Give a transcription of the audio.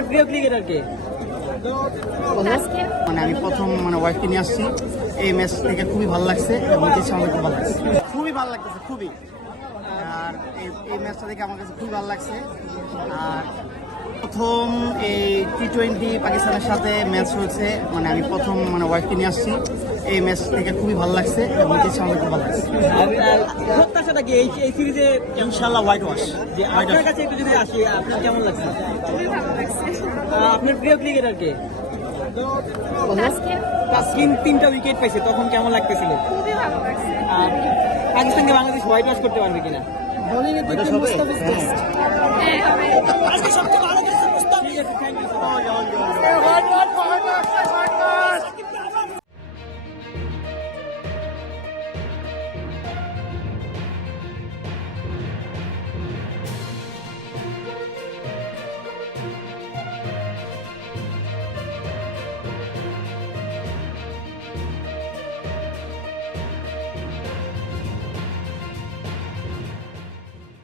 আপনার প্রিয় ক্রিকেটার কে? মানে আমি প্রথম মানে ওয়াইফকে নিয়ে আসছি। এই ম্যাচ থেকে খুবই ভালো লাগছে এবং আমাকে খুব ভালো লাগছে। খুবই ভালো লাগতেছে খুবই। আর এই এই ম্যাচটা দেখে আমার কাছে খুবই ভালো লাগছে। আর প্রথম এই টি টোয়েন্টি পাকিস্তানের সাথে ম্যাচ হয়েছে। মানে আমি প্রথম মানে ওয়াইফকে নিয়ে আসছি। এই ম্যাচ থেকে খুবই ভালো লাগছে এবং আমাকে খুব ভালো লাগছে। প্রত্যাশাটা কি এই এই সিরিজে ইনশাল্লাহ হোয়াইট ওয়াশ যে আপনার কাছে একটু যদি আসি আপনার কেমন লাগছে? আপনার প্রিয় ক্রিকেটার কে? তাসকিন তিনটা উইকেট পাইছে তখন কেমন লাগতেছিল? খুবই ভালো লাগছে। আর পাকিস্তানকে বাংলাদেশ হোয়াইট ওয়াশ করতে পারবে কিনা? সবচেয়ে ভালো